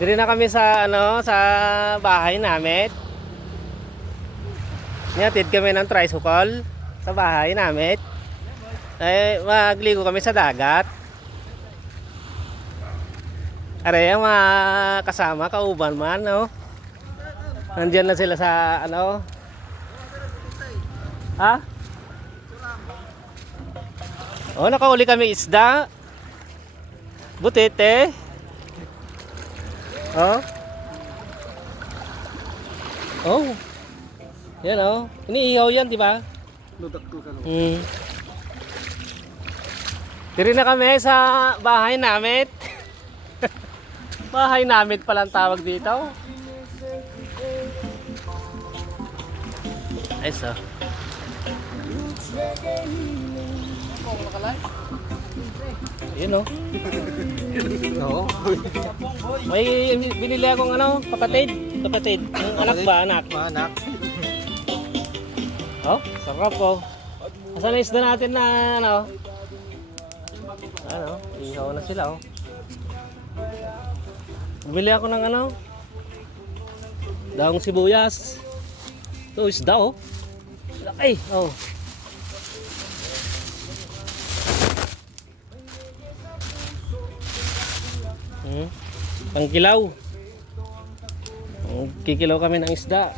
Diri na kami sa sa bahay namin. Nihatid kami ng tricycle sa bahay namin. Magligo kami sa dagat. Are ang mga kasama, kauban man, no? Nandiyan na sila sa Ha? Oh, nakauli kami isda. Butete. Oh. Oh. Yan oh. Iniihaw yan, di ba? Diri na kami sa bahay namin. Bahay namin palang tawag dito. Ay, so. Yun oh. Oo. May binili akong kapatid. Kapatid. Yung anak ba? Anak. Anak. Oh, sarap po. Asan na isda natin na ihaw na sila oh. Bumili ako ng daong sibuyas. Ito isda oh. Laki oh. Pangkilaw. Kikilaw kami ng isda.